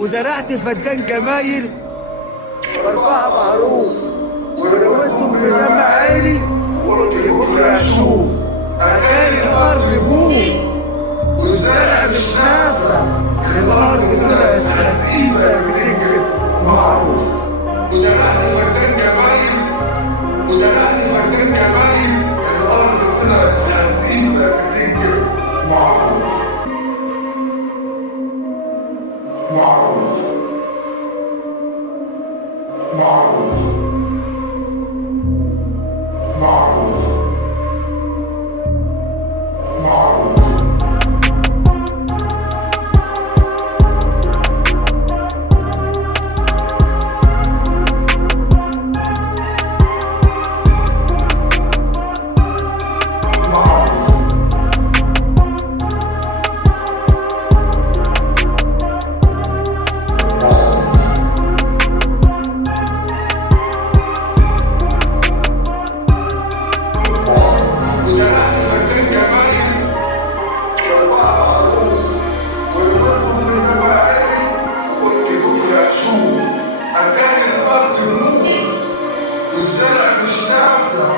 وزرعت فدان جمايل واربعة معروف، ورويتهم بنام عالي وقلت بكرة اشوف اتاري الارض بوم والزرع مش نافع، الارض طلعت خفيفة بتكتب معروف. وزرعت فدان جمايل الارض طلعت خفيفة بتكتب معروف. معروف معروف معروف معروف. والزرع مش نافع،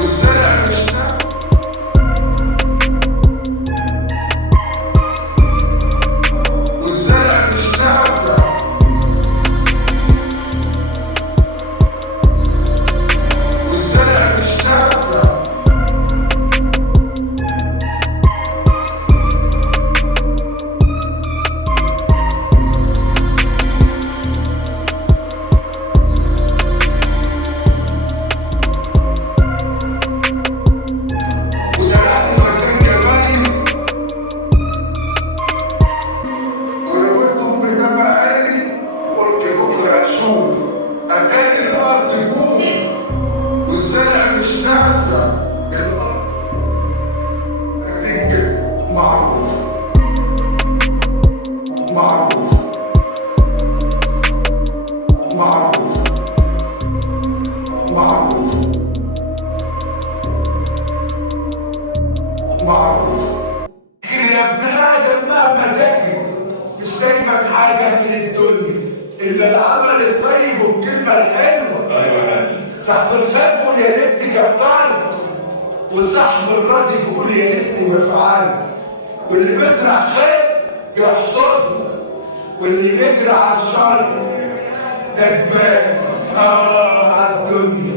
والزرع مش نافع، والزرع مش نافع، والزرع مش نافع. أكان الأرض بوم والزرع مش نافع، الأرض تكتب معروف معروف معروف معروف معروف. يا ابن آدم مهما تكتب مش دايما حاجة من الدنيا إلا العمل الطيب والكلمة الحلوة. صاحب الخير يا ريتني كفرت، وصاحب الراضي بيقول يا ريتني مفعل. واللي بيزرع خير يحصده، واللي بيجري على الشر ندمان على الدنيا.